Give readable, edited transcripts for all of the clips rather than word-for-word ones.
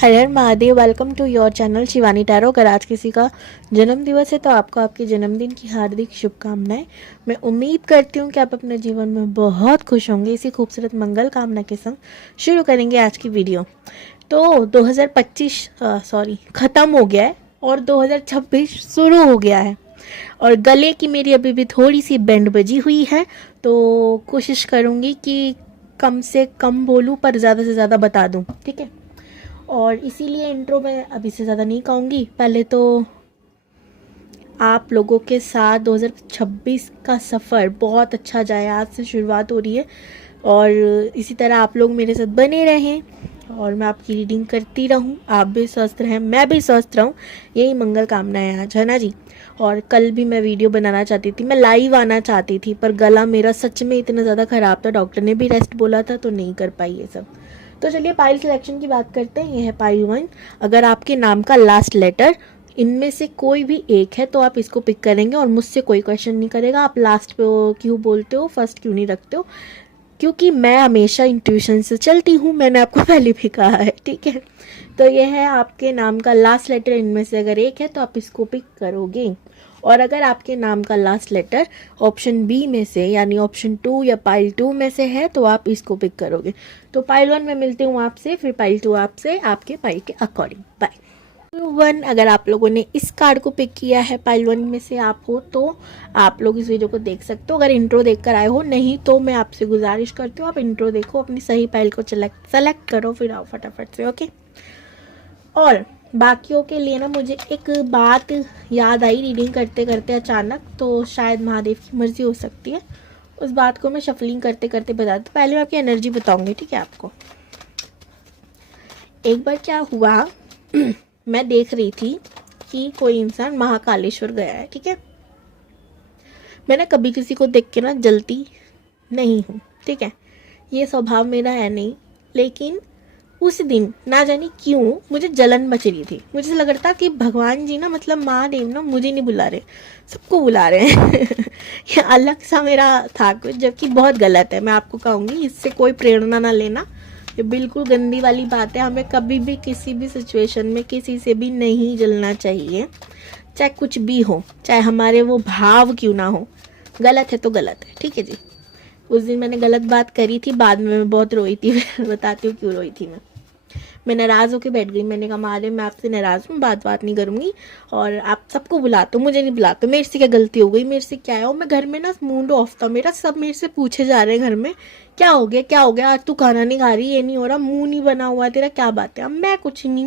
हर हर Mahadev. Welcome to your channel Shivani tarot. अगर आज किसी का जन्म दिवस है तो आपको आपके जन्मदिन की हार्दिक शुभकामनाएं। मैं उम्मीद करती हूँ कि आप अपने जीवन में बहुत खुश होंगे। इसी खूबसूरत मंगल कामना के संग शुरू करेंगे आज की वीडियो। तो 2025 ख़त्म हो गया है और 2026 शुरू हो गया है और गले की मेरी अभी भी थोड़ी सी बैंड बजी हुई है, तो कोशिश करूँगी कि कम से कम बोलूँ पर ज़्यादा से ज़्यादा बता दूँ, ठीक है। और इसीलिए इंट्रो में अभी से ज़्यादा नहीं कहूँगी। पहले तो आप लोगों के साथ 2026 का सफ़र बहुत अच्छा जाए। आज से शुरुआत हो रही है और इसी तरह आप लोग मेरे साथ बने रहें और मैं आपकी रीडिंग करती रहूं। आप भी स्वस्थ रहें, मैं भी स्वस्थ रहूं, यही मंगल कामना है आज, है ना जी। और कल भी मैं वीडियो बनाना चाहती थी, मैं लाइव आना चाहती थी, पर गला मेरा सच में इतना ज़्यादा ख़राब था, डॉक्टर ने भी रेस्ट बोला था, तो नहीं कर पाई ये सब। तो चलिए पाइल सिलेक्शन की बात करते हैं। ये है पाइल 1। अगर आपके नाम का लास्ट लेटर इनमें से कोई भी एक है तो आप इसको पिक करेंगे और मुझसे कोई क्वेश्चन नहीं करेगा आप लास्ट पे क्यों बोलते हो, फर्स्ट क्यों नहीं रखते हो, क्योंकि मैं हमेशा इंट्यूशन से चलती हूँ, मैंने आपको पहले भी कहा है, ठीक है। तो ये है आपके नाम का लास्ट लेटर, इनमें से अगर एक है तो आप इसको पिक करोगे। और अगर आपके नाम का लास्ट लेटर ऑप्शन बी में से यानी ऑप्शन 2 या पाइल 2 में से है तो आप इसको पिक करोगे। तो पाइल 1 में मिलती हूँ आपसे, फिर पाइल 2 आपसे, आपके पाइल के अकॉर्डिंग। बाय। 1 अगर आप लोगों ने इस कार्ड को पिक किया है, पाइल 1 में से आप हो, तो आप लोग इस वीडियो को देख सकते हो। अगर इंट्रो देख कर आए हो, नहीं तो मैं आपसे गुजारिश करती हूँ आप इंट्रो देखो, अपनी सही पाइल को सेलेक्ट करो, फिर आओ फटाफट से, ओके। और बाकियों के लिए ना मुझे एक बात याद आई रीडिंग करते करते अचानक, तो शायद महादेव की मर्जी हो सकती है, उस बात को मैं शफलिंग करते करते बता दूँ। पहले मैं आपकी एनर्जी बताऊंगी, ठीक है आपको। एक बार क्या हुआ मैं देख रही थी कि कोई इंसान महाकालेश्वर गया है, ठीक है। मैंने कभी किसी को देख के ना जलती नहीं हूँ, ठीक है, ये स्वभाव मेरा है नहीं, लेकिन उस दिन ना जाने क्यों मुझे जलन मच रही थी। मुझे लग रहा था कि भगवान जी ना, मतलब महादेव ना, मुझे नहीं बुला रहे, सबको बुला रहे हैं ये अलग सा मेरा था कुछ, जबकि बहुत गलत है। मैं आपको कहूँगी इससे कोई प्रेरणा ना लेना, ये बिल्कुल गंदी वाली बात है। हमें कभी भी किसी भी सिचुएशन में किसी से भी नहीं जलना चाहिए, चाहे कुछ भी हो, चाहे हमारे वो भाव क्यों ना हो। गलत है तो गलत है, ठीक है जी। उस दिन मैंने गलत बात करी थी, बाद में मैं बहुत रोई थी बताती हूँ क्यों रोई थी। मैं नाराज़ होकर बैठ गई। मैंने कहा महादेव मैं आपसे नाराज़ हूँ, बात नहीं करूँगी, और आप सबको बुलाते हो, मुझे नहीं बुलाते। मेरे से क्या गलती हो गई, मेरे से क्या है। और मैं घर में ना मूड ऑफ था मेरा, सब मेरे से पूछे जा रहे हैं घर में, क्या हो गया क्या हो गया, आज तू खाना नहीं खा रही, ये नहीं हो रहा, मुंह नहीं बना हुआ तेरा, क्या बात है। अब मैं कुछ नहीं,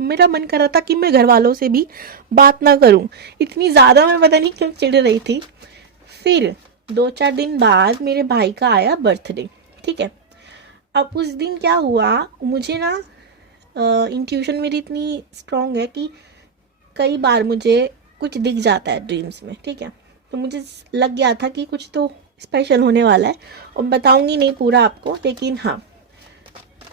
मेरा मन कर रहा था कि मैं घर वालों से भी बात ना करूँ, इतनी ज़्यादा मैं पता नहीं क्यों चिढ़ रही थी। फिर 2-4 दिन बाद मेरे भाई का आया बर्थडे, ठीक है। अब उस दिन क्या हुआ, मुझे ना इंट्यूशन मेरी इतनी स्ट्रॉन्ग है कि कई बार मुझे कुछ दिख जाता है ड्रीम्स में, ठीक है। तो मुझे लग गया था कि कुछ तो स्पेशल होने वाला है, और बताऊंगी नहीं पूरा आपको, लेकिन हाँ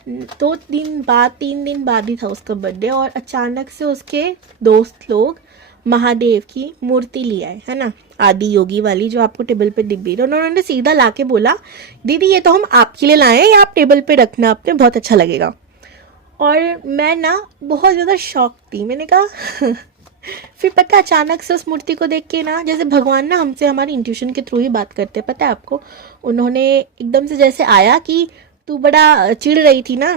3 दिन बाद ही था उसका बर्थडे, और अचानक से उसके दोस्त लोग महादेव की मूर्ति ले आए, है ना, आदि योगी वाली जो आपको टेबल पे दिख रही है। उन्होंने सीधा लाके बोला दीदी ये तो हम आपके लिए लाए हैं, ये आप टेबल पे रखना, आपने बहुत अच्छा लगेगा। और मैं ना बहुत ज़्यादा शॉक थी। मैंने कहा फिर पता अचानक से उस मूर्ति को देख के ना, जैसे भगवान ना हमसे हमारी इंट्यूशन के थ्रू ही बात करते हैं, पता है आपको। उन्होंने एकदम से जैसे आया कि तू बड़ा चिढ़ रही थी ना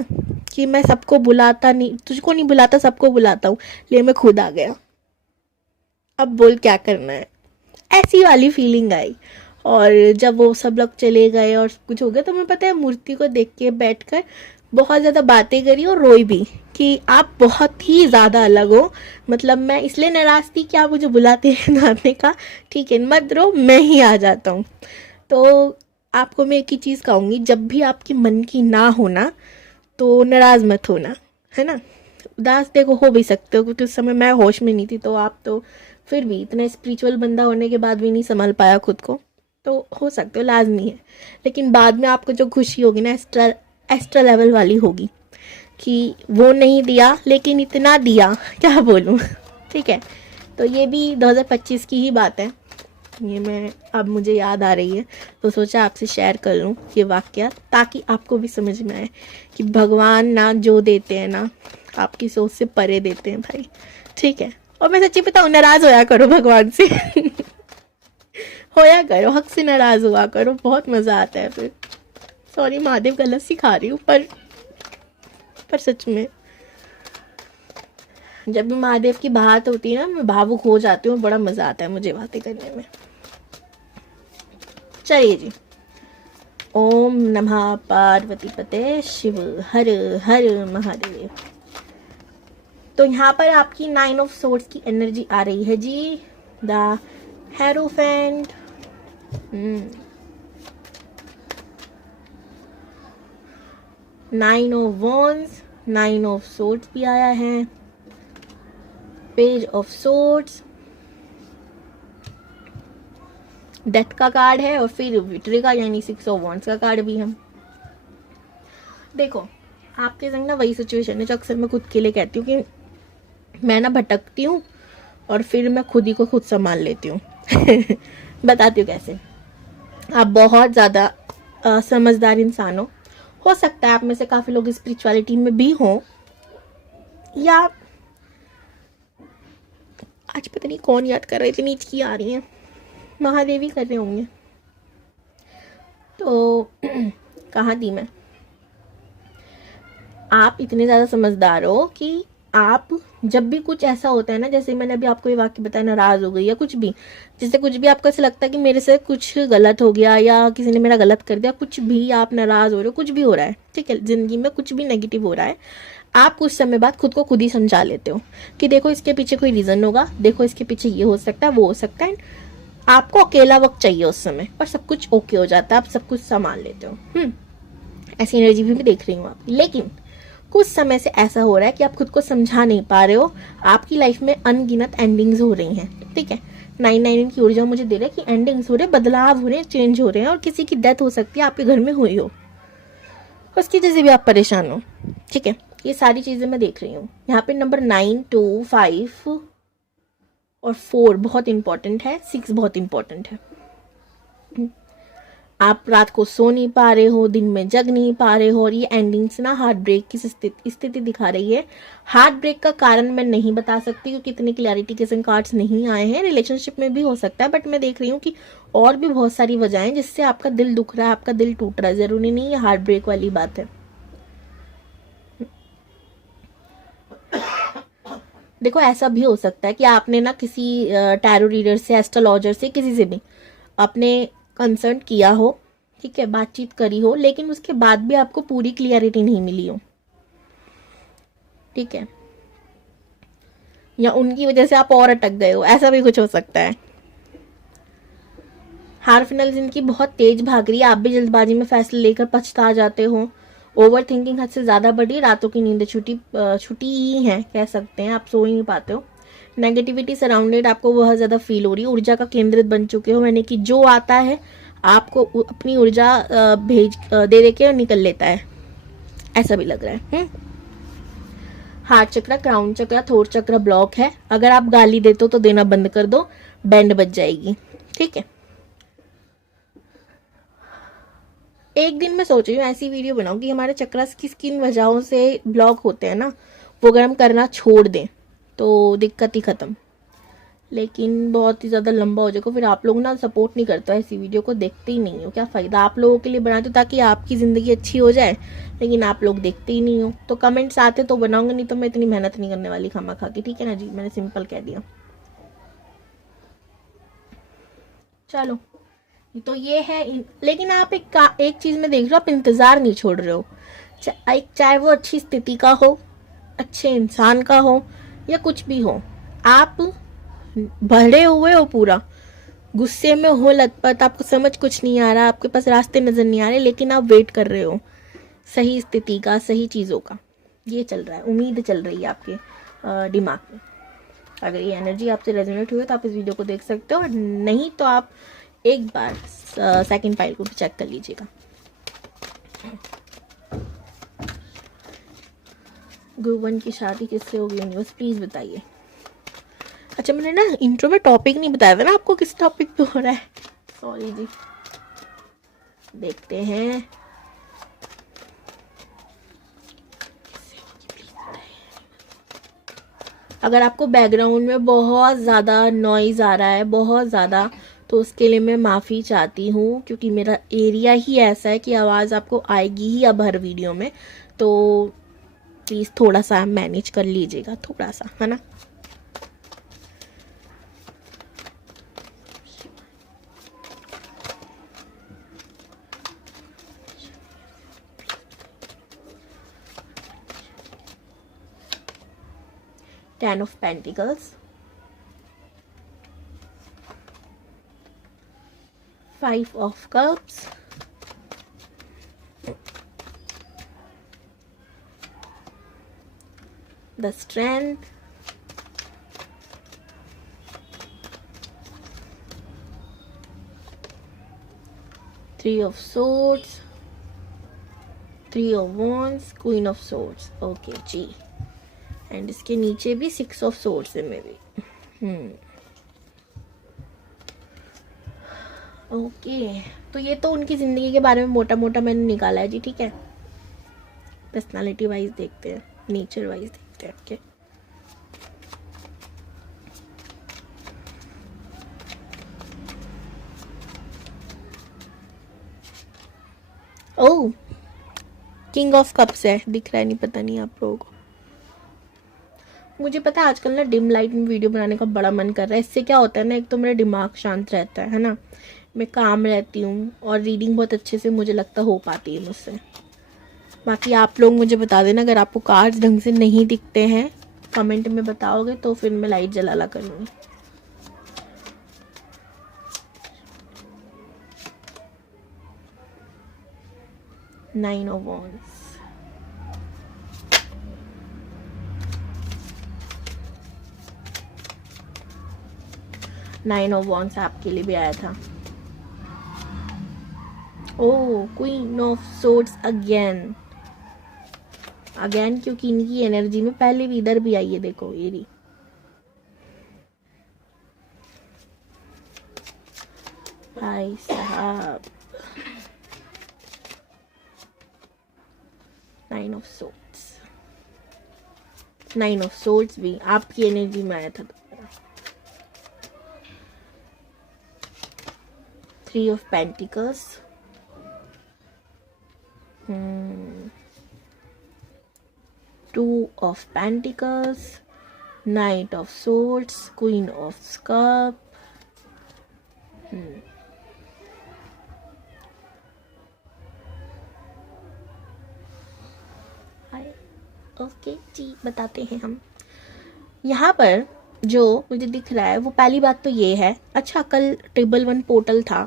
कि मैं सबको बुलाता नहीं, तुझको नहीं बुलाता सबको बुलाता हूँ, ले मैं खुद आ गया, अब बोल क्या करना है, ऐसी वाली फीलिंग आई। और जब वो सब लोग चले गए और कुछ हो गया, तो मैं पता है मूर्ति को देख के बैठकर बहुत ज़्यादा बातें करी और रोई भी कि आप बहुत ही ज़्यादा अलग हो। मतलब मैं इसलिए नाराज़ थी कि आप मुझे बुलाते हैं, तो आपने कहा ठीक है मत रो, मैं ही आ जाता हूँ। तो आपको मैं एक ही चीज़ कहूँगी, जब भी आपकी मन की ना होना तो नाराज़ मत होना, है ना। उदास देखो हो भी सकते हो, क्योंकि उस समय मैं होश में नहीं थी, तो आप तो फिर भी इतना स्पिरिचुअल बंदा होने के बाद भी नहीं संभाल पाया खुद को, तो हो सकते हो, लाजमी है। लेकिन बाद में आपको जो खुशी होगी ना, एक्स्ट्रा लेवल वाली होगी कि वो नहीं दिया लेकिन इतना दिया, क्या बोलूँ ठीक है। तो ये भी 2025 की ही बात है, ये मैं अब मुझे याद आ रही है, तो सोचा आपसे शेयर कर लूँ ये वाकया, ताकि आपको भी समझ में आए कि भगवान ना जो देते हैं ना आपकी सोच से परे देते हैं भाई, ठीक है। और मैं सच्ची बताऊँ, नाराज होया करो भगवान से होया करो, हक से नाराज हुआ करो, बहुत मजा आता है फिर। सॉरी महादेव, गलत सिखा रही हूँ, पर सच में जब भी महादेव की बात होती है ना, मैं भावुक हो जाती हूँ, बड़ा मजा आता है मुझे बातें करने में। चलिए जी, ओम नमः पार्वती पते शिव हर हर महादेव। तो यहाँ पर आपकी 9 ऑफ सोर्ड्स की एनर्जी आ रही है जी। The hierophant, 9 of wands, 9 of swords भी आया है, पेज ऑफ सोर्ड्स, डेथ का कार्ड है, और फिर विक्ट्री का यानी 6 ऑफ वॉन्ड्स का कार्ड भी है। देखो आपके संग ना वही सिचुएशन है जो अक्सर मैं खुद के लिए कहती हूँ कि मैं ना भटकती हूँ और फिर मैं खुद ही को खुद संभाल लेती हूँ बताती हूँ कैसे। आप बहुत ज़्यादा समझदार इंसान हो सकता है आप में से काफ़ी लोग स्पिरिचुअलिटी में भी हों, या आज पता नहीं कौन याद कर रहे थे, नीच की आ रही है, महादेवी कर रहे होंगे। तो कहाँ थी मैं, आप इतने ज़्यादा समझदार हो कि आप जब भी कुछ ऐसा होता है ना, जैसे मैंने अभी आपको ये वाक्य बताया, नाराज हो गई या कुछ भी, जैसे कुछ भी आपको ऐसा लगता है कि मेरे से कुछ गलत हो गया या किसी ने मेरा गलत कर दिया, कुछ भी आप नाराज हो रहे हो, कुछ भी हो रहा है, ठीक है, जिंदगी में कुछ भी नेगेटिव हो रहा है, आप कुछ समय बाद खुद को खुद ही समझा लेते हो कि देखो इसके पीछे कोई रीज़न होगा, देखो इसके पीछे ये हो सकता है, वो हो सकता है। आपको अकेला वक्त चाहिए उस समय, और सब कुछ ओके हो जाता है, आप सब कुछ संभाल लेते हो। ऐसी एनर्जी भी देख रही हूँ आप। लेकिन कुछ समय से ऐसा हो रहा है कि आप खुद को समझा नहीं पा रहे हो, आपकी लाइफ में अनगिनत एंडिंग्स हो रही हैं, ठीक है। 9 की ऊर्जा मुझे दे रहा है कि एंडिंग्स हो रहे, बदलाव हो रहे हैं, चेंज हो रहे हैं, और किसी की डेथ हो सकती है, आपके घर में हुई हो, उसकी वजह से भी आप परेशान हो, ठीक है। ये सारी चीज़ें मैं देख रही हूँ। यहाँ पे नंबर 9, 2, 5 और 4 बहुत इंपॉर्टेंट है, 6 बहुत इंपॉर्टेंट है। आप रात को सो नहीं पा रहे हो, दिन में जग नहीं पा रहे हो, और ये एंडिंग्स ना हार्ट ब्रेक की स्थिति दिखा रही है। हार्ट ब्रेक का कारण मैं नहीं बता सकती क्योंकि इतनी क्लैरिटी के संग कार्ड्स नहीं आए हैं। रिलेशनशिप में भी हो सकता है, बट मैं देख रही हूँ कि और भी बहुत सारी वजहें जिससे आपका दिल दुख रहा है, आपका दिल टूट रहा है। जरूरी नहीं है हार्ट ब्रेक वाली बात है। देखो ऐसा भी हो सकता है कि आपने ना किसी टैरो रीडर से, एस्ट्रोलॉजर से, किसी से भी आपने कंसल्ट किया हो, ठीक है, बातचीत करी हो, लेकिन उसके बाद भी आपको पूरी क्लियरिटी नहीं मिली हो, ठीक है, या उनकी वजह से आप और अटक गए हो, ऐसा भी कुछ हो सकता है। हार्ट फिनल जिनकी बहुत तेज भाग रही है, आप भी जल्दबाजी में फैसले लेकर पछता जाते हो, ओवर थिंकिंग हद से ज़्यादा बढ़ी, रातों की नींद छुट्टी ही है कह सकते हैं, आप सो ही नहीं पाते हो, नेगेटिविटी सराउंडेड आपको बहुत ज़्यादा फील हो रही है, ऊर्जा का केंद्रित बन चुके हो, यानी कि जो आता है आपको अपनी ऊर्जा दे के निकल लेता है, ऐसा भी लग रहा है। हार्ट चक्र, क्राउन चक्र, थ्रोट चक्र ब्लॉक है। अगर आप गाली देते हो तो देना बंद कर दो, बैंड बज जाएगी, ठीक है। एक दिन मैं सोच रही हूँ ऐसी वीडियो बनाऊं कि हमारे चक्रास किस किन वजहों से ब्लॉक होते हैं ना, वो अगर हम करना छोड़ दें तो दिक्कत ही खत्म। लेकिन बहुत ही ज़्यादा लंबा हो जाएगा, फिर आप लोग ना सपोर्ट नहीं करते, ऐसी वीडियो को देखते ही नहीं हो। क्या फ़ायदा, आप लोगों के लिए बनाते हो ताकि आपकी ज़िंदगी अच्छी हो जाए, लेकिन आप लोग देखते ही नहीं हो। तो कमेंट्स आते तो बनाऊंगा, नहीं तो मैं इतनी मेहनत नहीं करने वाली खामा खा के, ठीक है ना जी, मैंने सिंपल कह दिया। चलो तो ये है लेकिन आप एक चीज़ में देख रहे हो, आप इंतज़ार नहीं छोड़ रहे हो, चाहे वो अच्छी स्थिति का हो, अच्छे इंसान का हो, या कुछ भी हो, आप भरे हुए हो, पूरा गुस्से में हो, लतपत, आपको समझ कुछ नहीं आ रहा, आपके पास रास्ते नजर नहीं आ रहे, लेकिन आप वेट कर रहे हो सही स्थिति का, सही चीज़ों का। ये चल रहा है, उम्मीद चल रही है आपके दिमाग में। अगर ये एनर्जी आपसे रेजोनेट हुई तो आप इस वीडियो को देख सकते हो, नहीं तो आप एक बार सेकंड फाइल को भी चेक कर लीजिएगा। गुरुवन की शादी किससे होगी यूनिवर्स, प्लीज बताइए। अच्छा मैंने ना इंट्रो में टॉपिक नहीं बताया था ना आपको, किस टॉपिक पे हो रहा है, सॉरी जी। देखते हैं, अगर आपको बैकग्राउंड में बहुत ज़्यादा नॉइज़ आ रहा है, बहुत ज़्यादा, तो उसके लिए मैं माफ़ी चाहती हूँ, क्योंकि मेरा एरिया ही ऐसा है कि आवाज़ आपको आएगी ही अब हर वीडियो में। तो प्लीज़ थोड़ा सा मैनेज कर लीजिएगा, थोड़ा सा, है ना। Ten of Pentacles, Five of Cups, the Strength, Three of Swords, Three of Wands, Queen of Swords. Okay जी, एंड इसके नीचे भी Six of Swords है में भी। ओके, तो ये तो उनकी ज़िंदगी के बारे में मोटा मोटा मैंने निकाला है जी, ठीक है। पर्सनालिटी वाइज देखते हैं, नेचर वाइज देखते हैं। Okay, oh, king of cups है, दिख रहा है नहीं, पता नहीं आप लोगों को। मुझे पता है आजकल ना डिम लाइट में वीडियो बनाने का बड़ा मन कर रहा है। इससे क्या होता है ना, एक तो मेरा दिमाग शांत रहता है ना, मैं काम रहती हूँ, और रीडिंग बहुत अच्छे से मुझे लगता हो पाती है मुझसे। बाकी आप लोग मुझे बता देना, अगर आपको कार्ड्स ढंग से नहीं दिखते हैं कमेंट में बताओगे तो फिर मैं लाइट जला करूँगी। Nine of wands, nine of wands आपके लिए भी आया था। ओह, क्वीन ऑफ सोर्ड्स अगेन, क्योंकि इनकी एनर्जी में पहले भी इधर भी आई है, देखो ये रही। भाई साहब, नाइन ऑफ सोर्ड्स भी आपकी एनर्जी में आया था दोबारा। Three of pentacles, two of pentacles, knight of swords, queen of cup. Okay जी, बताते हैं हम। यहाँ पर जो मुझे दिख रहा है वो पहली बात तो ये है, अच्छा कल टेबल 1 पोर्टल था,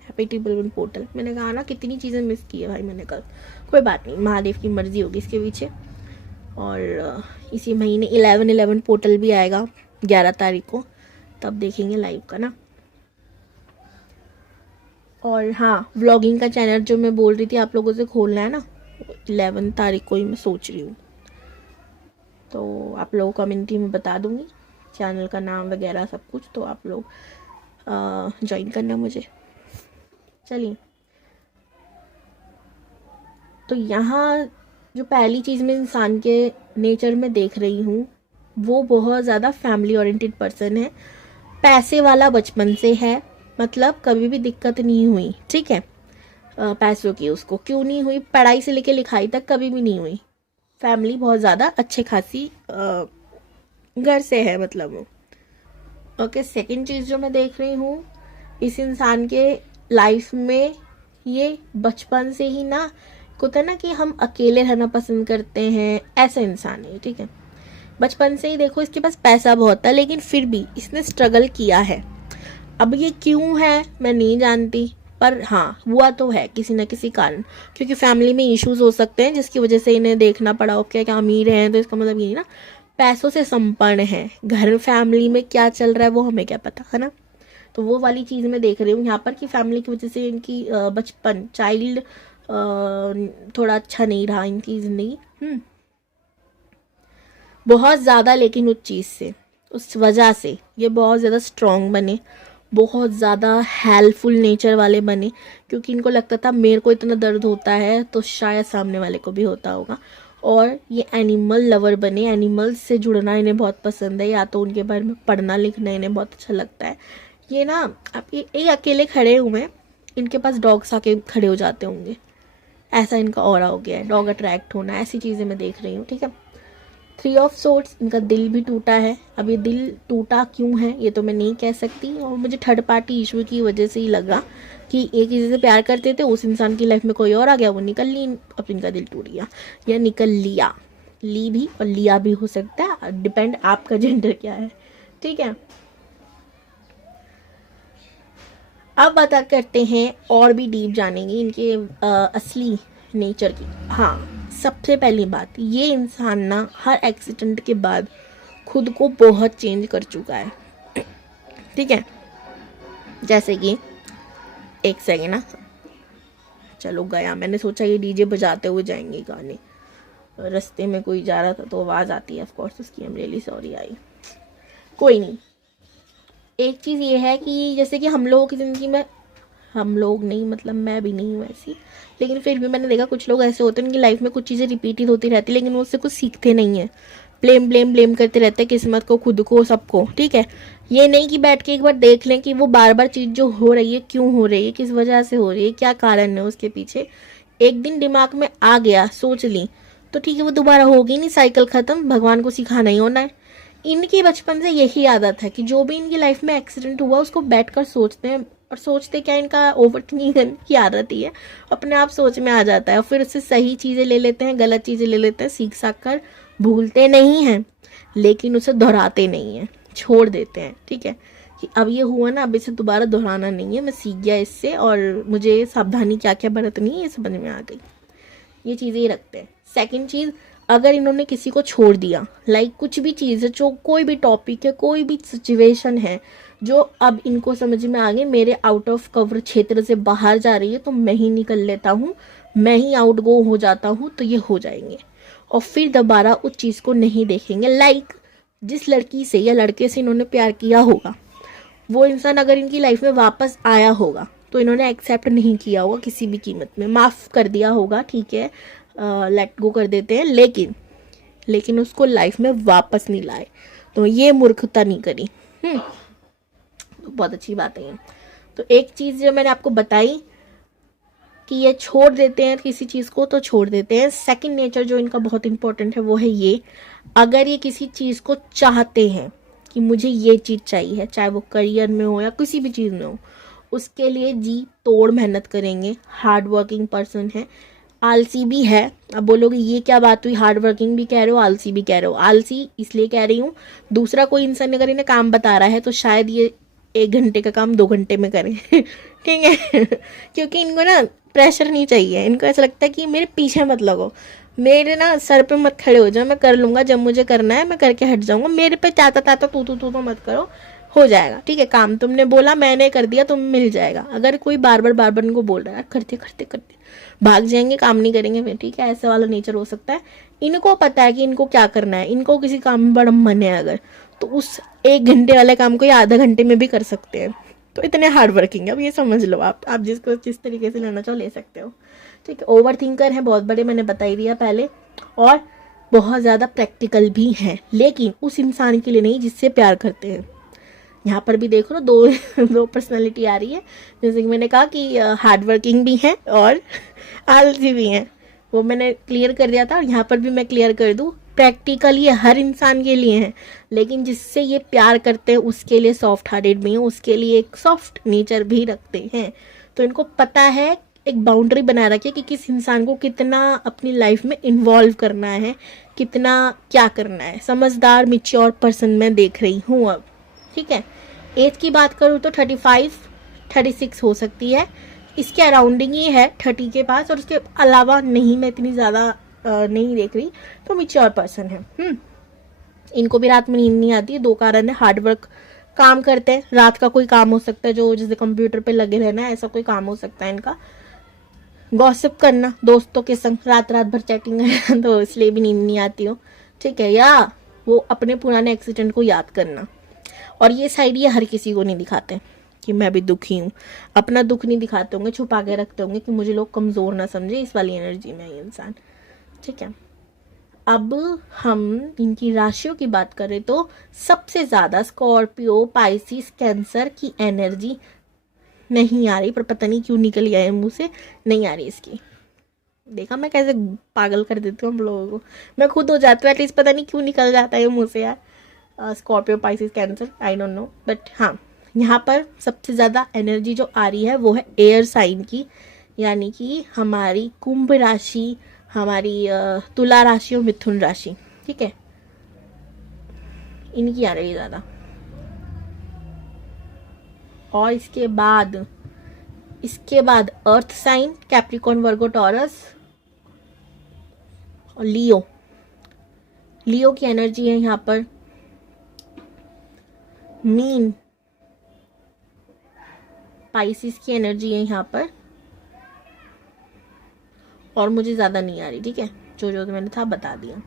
हैप्पी टेबल 1 पोर्टल। मैंने कहा ना कितनी चीज़ें मिस की है भाई मैंने कल, कोई बात नहीं, महादेव की मर्जी होगी इसके पीछे। और इसी महीने 11/11 पोर्टल भी आएगा 11 तारीख को, तब देखेंगे लाइव का ना। और हाँ, व्लॉगिंग का चैनल जो मैं बोल रही थी आप लोगों से खोलना है ना, 11 तारीख को ही मैं सोच रही हूँ, तो आप लोगों को कम्युनिटी में बता दूंगी चैनल का नाम वगैरह सब कुछ, तो आप लोग ज्वाइन करना मुझे। चलिए, तो यहाँ जो पहली चीज़ मैं इंसान के नेचर में देख रही हूँ वो बहुत ज़्यादा फैमिली ओरिएंटेड पर्सन है, पैसे वाला बचपन से है, मतलब कभी भी दिक्कत नहीं हुई, ठीक है। पैसों की उसको क्यों नहीं हुई, पढ़ाई से लेके लिखाई तक कभी भी नहीं हुई। फैमिली बहुत ज़्यादा अच्छे खासी घर से है, मतलब। ओके, सेकंड चीज़ जो मैं देख रही हूँ, इस इंसान के लाइफ में ये बचपन से ही ना होता है ना कि हम अकेले रहना पसंद करते हैं, ऐसा इंसान है, ठीक है। बचपन से ही देखो इसके पास पैसा बहुत था, लेकिन फिर भी इसने स्ट्रगल किया है। अब ये क्यों है मैं नहीं जानती, पर हाँ हुआ तो है किसी न किसी कारण, क्योंकि फैमिली में इश्यूज हो सकते हैं जिसकी वजह से इन्हें देखना पड़ा हो। क्या अमीर हैं तो इसका मतलब ये ना पैसों से संपन्न है, घर फैमिली में क्या चल रहा है वो हमें क्या पता, है ना। तो वो वाली चीज़ मैं देख रही हूँ यहाँ पर कि फैमिली की वजह से इनकी बचपन चाइल्ड थोड़ा अच्छा नहीं रहा इनकी ज़िंदगी, बहुत ज़्यादा, लेकिन उस चीज़ से, उस वजह से ये बहुत ज़्यादा स्ट्रॉन्ग बने, बहुत ज़्यादा हेल्पफुल नेचर वाले बने, क्योंकि इनको लगता था मेरे को इतना दर्द होता है तो शायद सामने वाले को भी होता होगा। और ये एनिमल लवर बने, एनिमल्स से जुड़ना इन्हें बहुत पसंद है, या तो उनके बारे में पढ़ना लिखना इन्हें बहुत अच्छा लगता है। ये ना आप ये अकेले खड़े हुए हैं, इनके पास डॉग्स आके खड़े हो जाते होंगे, ऐसा इनका ऑरा हो गया है, डॉग अट्रैक्ट होना, ऐसी चीज़ें मैं देख रही हूँ। ठीक है, 3 ऑफ सोर्ड्स, इनका दिल भी टूटा है। अब ये दिल टूटा क्यों है ये तो मैं नहीं कह सकती, और मुझे थर्ड पार्टी इशू की वजह से ही लगा कि एक किसी से प्यार करते थे, उस इंसान की लाइफ में कोई और आ गया, वो निकल ली, अब इनका दिल टूट गया, या निकल लिया, ली भी और लिया भी हो सकता है, डिपेंड आपका जेंडर क्या है। ठीक है, अब बात करते हैं और भी डीप जानेंगे इनके असली नेचर की। हाँ, सबसे पहली बात, ये इंसान ना हर एक्सीडेंट के बाद खुद को बहुत चेंज कर चुका है। ठीक है, जैसे कि एक सेकेंड ना, चलो गया, मैंने सोचा ये डीजे बजाते हुए जाएंगे गाने, रास्ते में कोई जा रहा था तो आवाज़ आती है, ऑफ कोर्स उसकी आई एम रियली सॉरी। आई कोई नहीं, एक चीज़ ये है कि जैसे कि हम लोगों की ज़िंदगी में, हम लोग नहीं मतलब मैं भी नहीं हूँ ऐसी, लेकिन फिर भी मैंने देखा कुछ लोग ऐसे होते हैं उनकी लाइफ में कुछ चीज़ें रिपीटेड होती रहती है, लेकिन वो उससे कुछ सीखते नहीं हैं, ब्लेम ब्लेम ब्लेम करते रहते हैं किस्मत को, खुद को, सबको। ठीक है, ये नहीं कि बैठ के एक बार देख लें कि वो बार बार चीज़ जो हो रही है क्यों हो रही है, किस वजह से हो रही है, क्या कारण है उसके पीछे। एक दिन दिमाग में आ गया, सोच ली, तो ठीक है, वो दोबारा होगी नहीं, साइकिल खत्म, भगवान को सिखाना ही होना है। इनकी बचपन से यही आदत है कि जो भी इनकी लाइफ में एक्सीडेंट हुआ उसको बैठकर सोचते हैं, और सोचते क्या, इनका ओवर थिंकिंग की आदत ही है, अपने आप सोच में आ जाता है, और फिर उससे सही चीज़ें ले लेते हैं, गलत चीज़ें ले लेते हैं, सीख साख कर भूलते नहीं हैं, लेकिन उसे दोहराते नहीं हैं, छोड़ देते हैं। ठीक है, कि अब ये हुआ ना, अब इसे दोबारा दोहराना नहीं है, मैं सीख गया इससे, और मुझे सावधानी क्या क्या बरतनी है ये समझ में आ गई, ये चीज़ें ही रखते हैं। सेकंड चीज़, अगर इन्होंने किसी को छोड़ दिया, लाइक कुछ भी चीज़ है, जो कोई भी टॉपिक है, कोई भी सिचुएशन है जो अब इनको समझ में आ गई, मेरे आउट ऑफ कवर क्षेत्र से बाहर जा रही है, तो मैं ही निकल लेता हूँ, मैं ही आउट गो हो जाता हूँ, तो ये हो जाएंगे और फिर दोबारा उस चीज़ को नहीं देखेंगे। लाइक जिस लड़की से या लड़के से इन्होंने प्यार किया होगा, वो इंसान अगर इनकी लाइफ में वापस आया होगा तो इन्होंने एक्सेप्ट नहीं किया होगा किसी भी कीमत में, माफ़ कर दिया होगा, ठीक है, लेट गो कर देते हैं, लेकिन उसको लाइफ में वापस नहीं लाए, तो ये मूर्खता नहीं करी। तो बहुत अच्छी बात है ये। तो एक चीज़ जो मैंने आपको बताई कि ये छोड़ देते हैं किसी चीज़ को, तो छोड़ देते हैं। सेकंड नेचर जो इनका बहुत इंपॉर्टेंट है वो है ये, अगर ये किसी चीज़ को चाहते हैं कि मुझे ये चीज़ चाहिए, चाहे वो करियर में हो या किसी भी चीज़ में हो, उसके लिए जी तोड़ मेहनत करेंगे, हार्ड वर्किंग पर्सन है, आलसी भी है। अब बोलोगे ये क्या बात हुई, हार्ड वर्किंग भी कह रहे हो, आलसी भी कह रहे हो। आलसी इसलिए कह रही हूँ, दूसरा कोई इंसान अगर इन्हें काम बता रहा है तो शायद ये 1 घंटे का काम 2 घंटे में करें। ठीक है, क्योंकि इनको ना प्रेशर नहीं चाहिए, इनको ऐसा लगता है कि मेरे पीछे मत लगो, मेरे ना सर पे मत खड़े हो जाओ, मैं कर लूंगा, जब मुझे करना है मैं करके हट जाऊंगा, मेरे पे चाहता ताता तू तो मत करो, हो जाएगा। ठीक है, काम तुमने बोला मैंने कर दिया, तुम मिल जाएगा। अगर कोई बार बार इनको बोल रहा है करते करते करते भाग जाएंगे, काम नहीं करेंगे फिर। ठीक है, ऐसा वाला नेचर हो सकता है। इनको पता है कि इनको क्या करना है, इनको किसी काम में बड़ा मन है अगर, तो उस 1 घंटे वाले काम को ये आधा घंटे में भी कर सकते हैं, तो इतने हार्ड वर्किंग है। अब ये समझ लो, आप जिसको जिस तरीके से लेना चाहो ले सकते हो। ठीक है, ओवर थिंकर हैं बहुत बड़े, मैंने बता ही दिया पहले, और बहुत ज़्यादा प्रैक्टिकल भी हैं, लेकिन उस इंसान के लिए नहीं जिससे प्यार करते हैं। यहाँ पर भी देख लो दो पर्सनालिटी आ रही है, जैसे कि मैंने कहा कि हार्ड वर्किंग भी हैं और आलसी भी हैं, वो मैंने क्लियर कर दिया था, और यहाँ पर भी मैं क्लियर कर दूँ, प्रैक्टिकल ये हर इंसान के लिए है, लेकिन जिससे ये प्यार करते हैं उसके लिए सॉफ्ट हार्टेड भी हैं, उसके लिए एक सॉफ्ट नेचर भी रखते हैं। तो इनको पता है, एक बाउंड्री बना रखी है कि किस इंसान को कितना अपनी लाइफ में इन्वॉल्व करना है, कितना क्या करना है। समझदार मिच्योर पर्सन मैं देख रही हूँ अब। ठीक है, एज की बात करूँ तो 35 36 हो सकती है, इसके अराउंडिंग ही है 30 के पास, और उसके अलावा नहीं, मैं इतनी ज़्यादा नहीं देख रही, तो मिच्योर पर्सन है। इनको भी रात में नींद नहीं आती है, 2 कारण है, हार्डवर्क काम करते हैं, रात का कोई काम हो सकता है जो जैसे कंप्यूटर पे लगे रहना, ऐसा कोई काम हो सकता है इनका, गॉसिप करना दोस्तों के संग, रात भर चैटिंग करना, तो इसलिए भी नींद नहीं आती हो। ठीक है, या वो अपने पुराने एक्सीडेंट को याद करना, और ये साइड ये हर किसी को नहीं दिखाते कि मैं भी दुखी हूँ, अपना दुख नहीं दिखाते होंगे, छुपा के रखते होंगे कि मुझे लोग कमज़ोर ना समझे, इस वाली एनर्जी में है ये इंसान। ठीक है, अब हम इनकी राशियों की बात करें तो सबसे ज़्यादा स्कॉर्पियो, पाइसिस, कैंसर की एनर्जी नहीं आ रही, पर पता नहीं क्यों निकल गया है मुंह से, नहीं आ रही इसकी। देखा मैं कैसे पागल कर देती हूँ हम लोगों को, मैं खुद हो जाती हूँ एटलीस्ट, पता नहीं क्यों निकल जाता है मुंह से यार। Scorpio, Pisces, cancer, I don't know, but हाँ यहाँ पर सबसे ज़्यादा एनर्जी जो आ रही है वो है एयर साइन की, यानी कि हमारी कुंभ राशि, हमारी तुला राशि और मिथुन राशि, ठीक है, इनकी आ रही है ज़्यादा। और इसके बाद अर्थ साइन, कैप्रिकॉर्न, वर्गो, टॉरस और लियो की एनर्जी है यहाँ पर। मीन, पाइसिस की एनर्जी है यहाँ पर, और मुझे ज़्यादा नहीं आ रही, ठीक है, जो जो मैंने था बता दिया।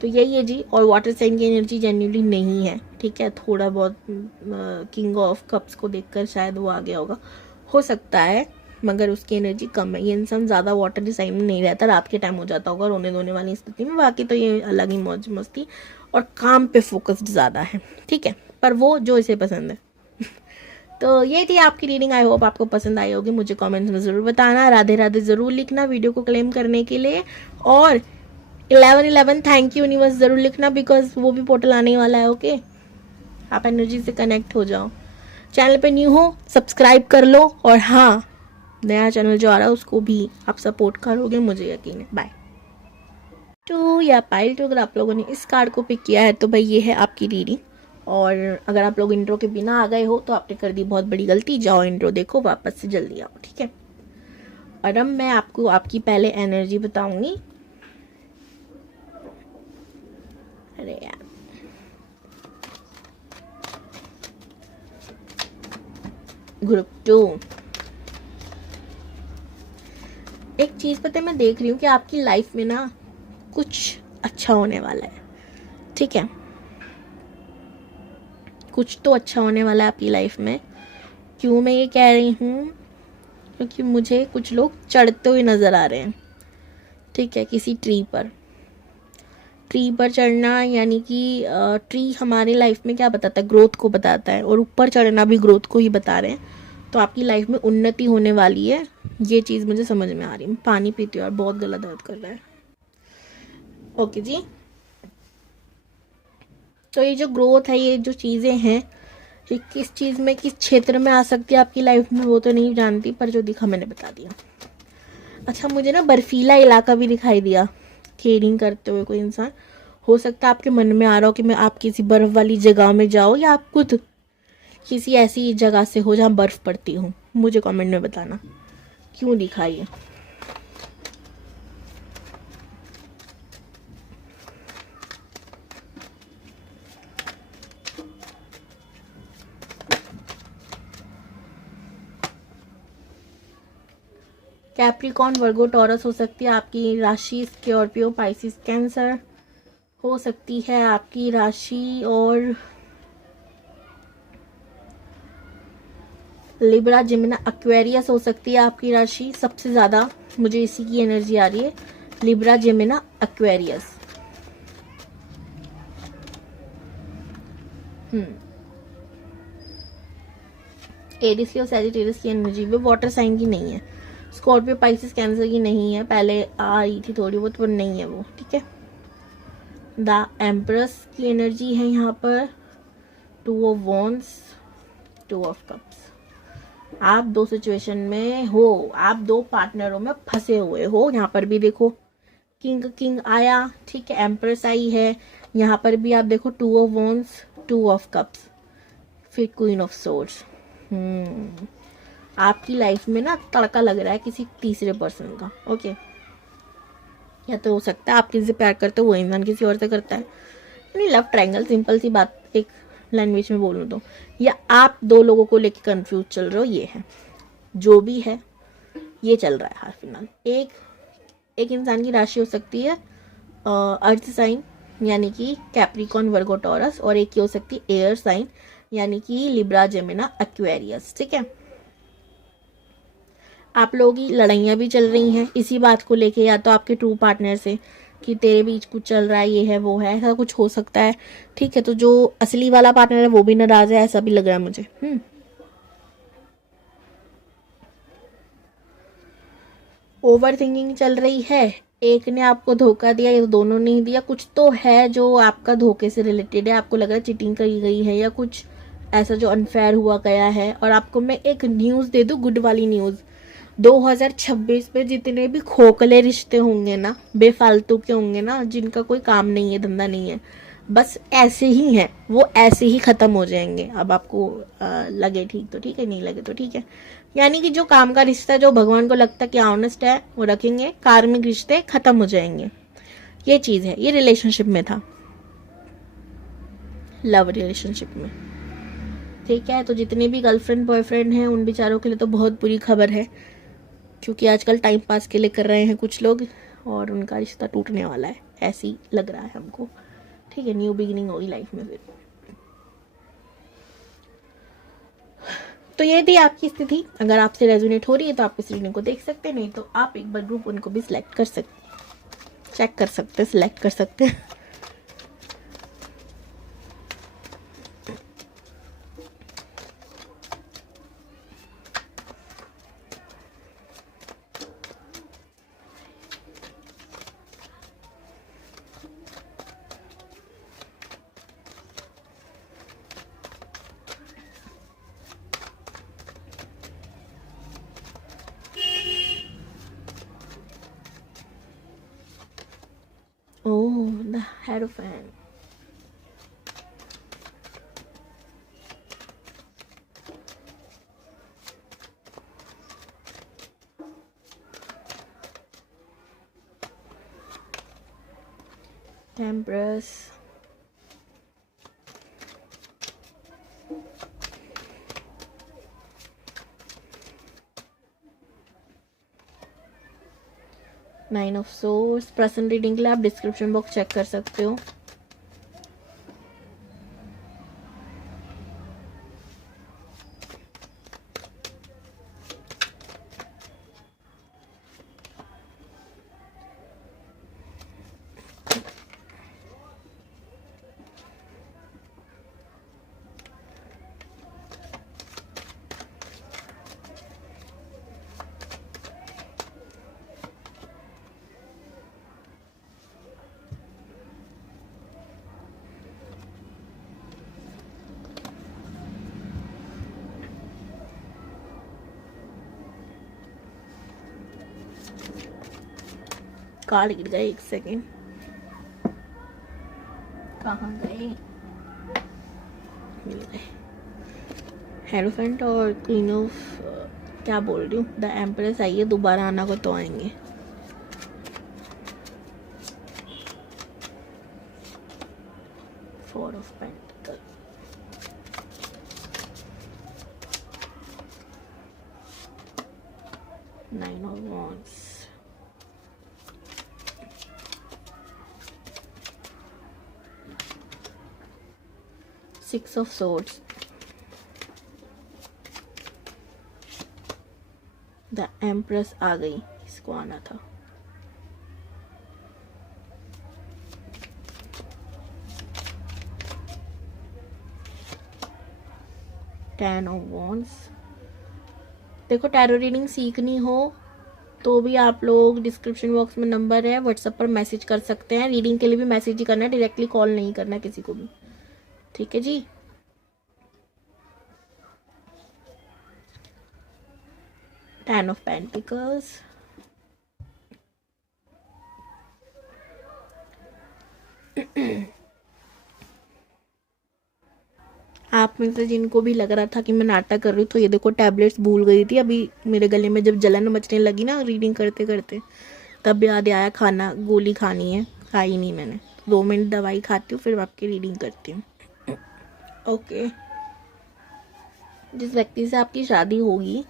तो यही है जी। और वाटर साइन की एनर्जी जेन्युइनली नहीं है, ठीक है, थोड़ा बहुत किंग ऑफ कप्स को देखकर शायद वो आ गया होगा, हो सकता है, मगर उसकी एनर्जी कम है। ये इंसान ज़्यादा वाटर साइन में नहीं रहता, रात के टाइम हो जाता होगा रोने धोने वाली स्थिति में, बाकी तो ये अलग ही मौज मस्ती और काम पे फोकस्ड ज़्यादा है, ठीक है, पर वो जो इसे पसंद है। तो ये थी आपकी रीडिंग, आई होप आपको पसंद आई होगी, मुझे कमेंट्स में ज़रूर बताना, राधे राधे ज़रूर लिखना वीडियो को क्लेम करने के लिए, और 11/11 थैंक यू यूनिवर्स ज़रूर लिखना, बिकॉज वो भी पोर्टल आने वाला है, ओके। आप एनर्जी से कनेक्ट हो जाओ। चैनल पे न्यू हो सब्सक्राइब कर लो, और हाँ नया चैनल जो आ रहा है उसको भी आप सपोर्ट करोगे, मुझे यकीन है। बाय। टू या पाइल टू, अगर आप लोगों ने इस कार्ड को पिक किया है तो भाई ये है आपकी रीडिंग, और अगर आप लोग इंट्रो के बिना आ गए हो तो आपने कर दी बहुत बड़ी गलती, जाओ इंट्रो देखो, वापस से जल्दी आओ, ठीक है। और अब मैं आपको आपकी पहले एनर्जी बताऊंगी। अरे यार, ग्रुप 2, एक चीज पता है, मैं देख रही हूँ कि आपकी लाइफ में ना कुछ अच्छा होने वाला है, ठीक है, कुछ तो अच्छा होने वाला है आपकी लाइफ में। क्यों मैं ये कह रही हूँ, क्योंकि मुझे कुछ लोग चढ़ते हुए नजर आ रहे हैं, ठीक है, किसी ट्री पर चढ़ना, यानी कि ट्री हमारे लाइफ में क्या बताता है, ग्रोथ को बताता है, और ऊपर चढ़ना भी ग्रोथ को ही बता रहे हैं। तो आपकी लाइफ में उन्नति होने वाली है, ये चीज़ मुझे समझ में आ रही है। मैं पानी पीती हूँ और बहुत गला दर्द कर रहा है। ओके जी, तो ये जो ग्रोथ है, ये जो चीज़ें हैं, ये किस चीज़ में, किस क्षेत्र में आ सकती है आपकी लाइफ में वो तो नहीं जानती, पर जो दिखा मैंने बता दिया। अच्छा, मुझे ना बर्फीला इलाका भी दिखाई दिया, खेडिंग करते हुए कोई इंसान। हो सकता है आपके मन में आ रहा हो कि मैं आप किसी बर्फ वाली जगह में जाओ, या आप खुद किसी ऐसी जगह से हो जहाँ बर्फ पड़ती हो। मुझे कमेंट में बताना क्यों दिखाई है। कैप्रिकॉर्न, वर्गो, टॉरस हो सकती है आपकी राशि, स्कॉर्पियो, पाइसिस, कैंसर हो सकती है आपकी राशि, और लिब्रा, जिमिना, एक्वेरियस हो सकती है आपकी राशि। सबसे ज़्यादा मुझे इसी की एनर्जी आ रही है, लिब्रा, जिमिना, एक्वेरियस। एरिस की और सैजिटेरियस की एनर्जी भी वाटर साइन की नहीं है। स्कॉर्पियो, पाइसिस, कैंसर की नहीं है, पहले आ रही थी थोड़ी बहुत, पर नहीं है वो, ठीक है। द एम्प्रेस की एनर्जी है यहाँ पर, 2 ऑफ वॉन्ड्स, 2 ऑफ कप्स। आप दो सिचुएशन में हो, आप दो पार्टनरों में फंसे हुए हो। यहाँ पर भी देखो किंग आया, ठीक है, एम्प्रेस आई है, यहाँ पर भी आप देखो 2 ऑफ वॉन्ड्स, 2 ऑफ कप्स, फिर क्वीन ऑफ सोर्ड्स। आपकी लाइफ में ना तड़का लग रहा है किसी तीसरे पर्सन का, ओके। या तो हो सकता है आप किसी से प्यार करते हो, वो इंसान किसी और से करता है, यानी लव ट्रायंगल, सिंपल सी बात एक लैंग्वेज में बोलूँ तो, या आप दो लोगों को लेकर कंफ्यूज चल रहे हो, ये है जो भी है, ये चल रहा है हाल फिलहाल। एक इंसान की राशि हो सकती है अर्थ साइन, यानी कि कैप्रिकॉर्न, वर्गो, टॉरस, और एक की हो सकती है एयर साइन, यानी कि लिब्रा, जेमिना, एक्वेरियस, ठीक है। आप लोगों की लड़ाइयाँ भी चल रही हैं इसी बात को लेके, या तो आपके ट्रू पार्टनर से कि तेरे बीच कुछ चल रहा है, ये है वो है, ऐसा कुछ हो सकता है। ठीक है, तो जो असली वाला पार्टनर है वो भी नाराज है, ऐसा भी लग रहा है मुझे। ओवर थिंकिंग चल रही है, एक ने आपको धोखा दिया या दोनों ने ही दिया, कुछ तो है जो आपका धोखे से रिलेटेड है, आपको लग रहा है चीटिंग करी गई है या कुछ ऐसा जो अनफेयर हुआ गया है। और आपको मैं एक न्यूज़ दे दूँ, गुड वाली न्यूज़, 2026 में जितने भी खोखले रिश्ते होंगे ना, बेफालतू के होंगे ना, जिनका कोई काम नहीं है, धंधा नहीं है, बस ऐसे ही हैं, वो ऐसे ही खत्म हो जाएंगे। अब आपको लगे ठीक तो ठीक है, नहीं लगे तो ठीक है। यानी कि जो काम का रिश्ता, जो भगवान को लगता है कि ऑनेस्ट है, वो रखेंगे, कार्मिक रिश्ते खत्म हो जाएंगे। ये चीज है, ये रिलेशनशिप में था, लव रिलेशनशिप में। ठीक है, तो जितने भी गर्लफ्रेंड बॉयफ्रेंड हैं उन बेचारों के लिए तो बहुत बुरी खबर है, क्योंकि आजकल टाइम पास के लिए कर रहे हैं कुछ लोग और उनका रिश्ता टूटने वाला है, ऐसे ही लग रहा है हमको। ठीक है, न्यू बिगिनिंग होगी लाइफ में फिर। तो ये थी आपकी स्थिति। अगर आपसे रेजोनेट हो रही है तो आप इस रीडिंग को देख सकते हैं, नहीं तो आप एक बार ग्रुप उनको भी सिलेक्ट कर सकते, चेक कर सकते, सिलेक्ट कर सकते हैं। Oh, the Hierophant. Empress. Nine of source. Personal reading के लिए आप डिस्क्रिप्शन बॉक्स चेक कर सकते हो। कार्ड गिर गए, एक सेकेंड, कहाँ गए, मिल गए। हेरोफेंट और क्वीन ऑफ, क्या बोल रही हूँ, द एम्प्रेस आई है, दोबारा आना को तो आएंगे। Four of pentacle, nine of wands, six of swords, the empress आ गई, इसको आना था। Ten of wands. देखो, टैरो रीडिंग सीखनी हो तो भी आप लोग, डिस्क्रिप्शन बॉक्स में नंबर है, व्हाट्सएप पर मैसेज कर सकते हैं। रीडिंग के लिए भी मैसेज ही करना है, डायरेक्टली कॉल नहीं करना है किसी को भी। ठीक है जी। टेन ऑफ पेंटिकल्स, आप में से जिनको भी लग रहा था कि मैं नाटक कर रही हूँ, तो ये देखो, टैबलेट्स भूल गई थी अभी मेरे गले में, जब जलन मचने लगी ना रीडिंग करते करते, तब याद आया खाना, गोली खानी है, खाई नहीं मैंने। 2 मिनट दवाई खाती हूँ, फिर आपकी रीडिंग करती हूँ। ओके। जिस व्यक्ति से आपकी शादी होगी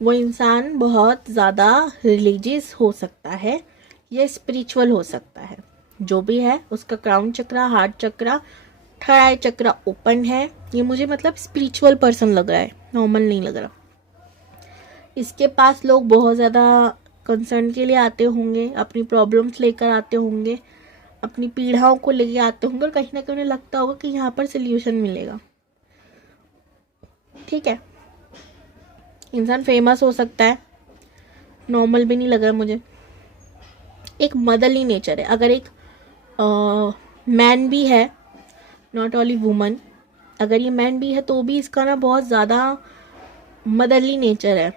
वो इंसान बहुत ज़्यादा रिलीजियस हो सकता है या स्पिरिचुअल हो सकता है, जो भी है। उसका क्राउन चक्रा, हार्ट चक्रा, थर्ड आई चक्रा ओपन है। ये मुझे मतलब स्पिरिचुअल पर्सन लग रहा है, नॉर्मल नहीं लग रहा। इसके पास लोग बहुत ज़्यादा कंसर्न के लिए आते होंगे, अपनी प्रॉब्लम्स लेकर आते होंगे, अपनी पीड़ाओं को लेके आते होंगे, और कहीं ना कहीं उन्हें लगता होगा कि यहाँ पर सोल्यूशन मिलेगा। ठीक है, इंसान फेमस हो सकता है, नॉर्मल भी नहीं लग रहा मुझे। एक मदरली नेचर है। अगर एक मैन भी है, नॉट ओनली वुमन, अगर ये मैन भी है तो भी इसका ना बहुत ज़्यादा मदरली नेचर है।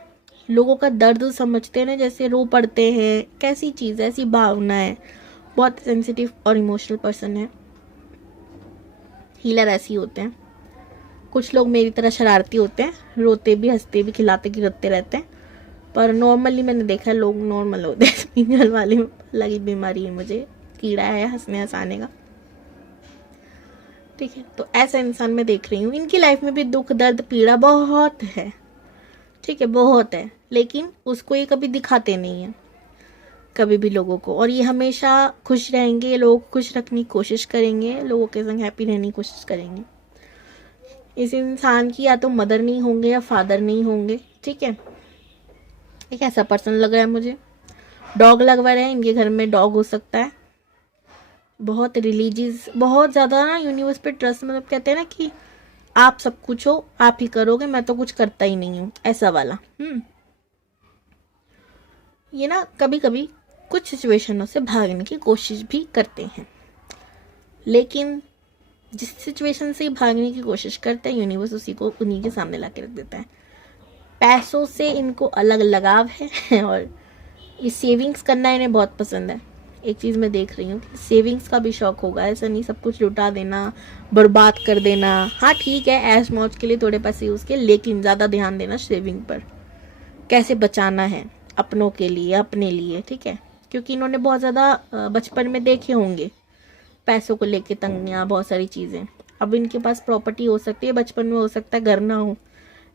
लोगों का दर्द समझते हैं ना, जैसे रो पड़ते हैं, कैसी चीज़ है, ऐसी भावना है, बहुत सेंसिटिव और इमोशनल पर्सन है। हीलर ऐसे ही होते हैं। कुछ लोग मेरी तरह शरारती होते हैं, रोते भी, हंसते भी, खिलाते गिराते रहते हैं, पर नॉर्मली मैंने देखा है लोग नॉर्मल होते हैं। स्पिरिचुअल वाली लगी बीमारी है मुझे, कीड़ा है हंसने हंसाने का। ठीक है, तो ऐसा इंसान मैं देख रही हूँ। इनकी लाइफ में भी दुख दर्द पीड़ा बहुत है, ठीक है, बहुत है, लेकिन उसको ये कभी दिखाते नहीं है कभी भी लोगों को। और ये हमेशा खुश रहेंगे, लोगों को खुश रखने की कोशिश करेंगे, लोगों के संग हैप्पी रहने की कोशिश करेंगे। इस इंसान की या तो मदर नहीं होंगे या फादर नहीं होंगे। ठीक है, एक ऐसा पर्सन लग रहा है मुझे। डॉग लगवा रहे हैं, इनके घर में डॉग हो सकता है। बहुत रिलीजियस, बहुत ज़्यादा ना यूनिवर्स पे ट्रस्ट, मतलब कहते हैं ना कि आप सब कुछ हो, आप ही करोगे, मैं तो कुछ करता ही नहीं हूँ, ऐसा वाला। ये ना कभी कभी कुछ सिचुएशनों से भागने की कोशिश भी करते हैं, लेकिन जिस सिचुएशन से भागने की कोशिश करते हैं यूनिवर्स उसी को उन्हीं के सामने ला के रख देता है। पैसों से इनको अलग लगाव है और ये सेविंग्स करना इन्हें बहुत पसंद है। एक चीज़ मैं देख रही हूँ कि सेविंग्स का भी शौक होगा, ऐसा नहीं सब कुछ लुटा देना, बर्बाद कर देना। हाँ ठीक है, ऐश मौज के लिए थोड़े पैसे यूज़ के, लेकिन ज़्यादा ध्यान देना सेविंग पर, कैसे बचाना है अपनों के लिए, अपने लिए। ठीक है, क्योंकि इन्होंने बहुत ज़्यादा बचपन में देखे होंगे पैसों को लेके तंगियाँ, बहुत सारी चीज़ें। अब इनके पास प्रॉपर्टी हो सकती है, बचपन में हो सकता है घर ना हो,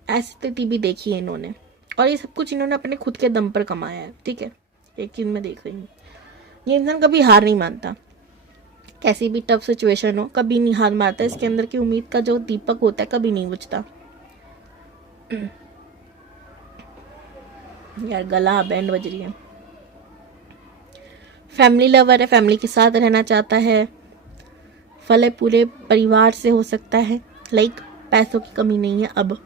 ऐसी स्थिति भी देखी है इन्होंने, और ये सब कुछ इन्होंने अपने खुद के दम पर कमाया है। ठीक है, एक चीज़ मैं देख रही हूँ, ये इंसान कभी हार नहीं मानता, कैसी भी टफ सिचुएशन हो कभी नहीं हार मारता। इसके अंदर की उम्मीद का जो दीपक होता है कभी नहीं बुझता। यार गला बैंड बज रही है। फैमिली लवर है, फैमिली के साथ रहना चाहता है, फल है पूरे परिवार से हो सकता है। लाइक पैसों की कमी नहीं है अब।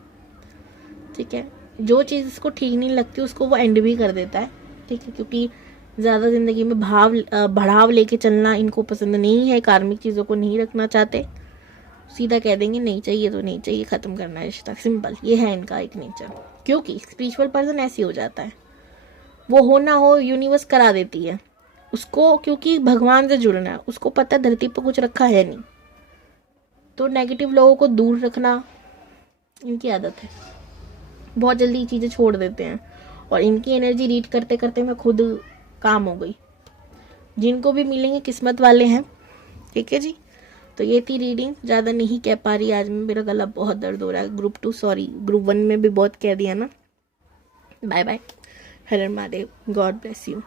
ठीक है, जो चीज़ इसको ठीक नहीं लगती उसको वो एंड भी कर देता है। ठीक है, क्योंकि ज़्यादा ज़िंदगी में बढ़ाव लेके चलना इनको पसंद नहीं है, कार्मिक चीज़ों को नहीं रखना चाहते, सीधा कह देंगे नहीं चाहिए तो नहीं चाहिए, ख़त्म करना है रिश्ता, सिंपल। ये है इनका एक नेचर। क्योंकि स्पिरिचुअल पर्सन ऐसे हो जाता है, वो हो ना हो यूनिवर्स करा देती है उसको, क्योंकि भगवान से जुड़ना है, उसको पता है धरती पर कुछ रखा है नहीं। तो नेगेटिव लोगों को दूर रखना इनकी आदत है, बहुत जल्दी चीज़ें छोड़ देते हैं। और इनकी एनर्जी रीड करते करते मैं खुद काम हो गई। जिनको भी मिलेंगे किस्मत वाले हैं। ठीक है जी, तो ये थी रीडिंग, ज़्यादा नहीं कह पा रही आज मैं, मेरा गला बहुत दर्द हो रहा है। ग्रुप 2 सॉरी, ग्रुप 1 में भी बहुत कह दिया ना। बाय बाय, हर हर महादेव, गॉड ब्लेस यू।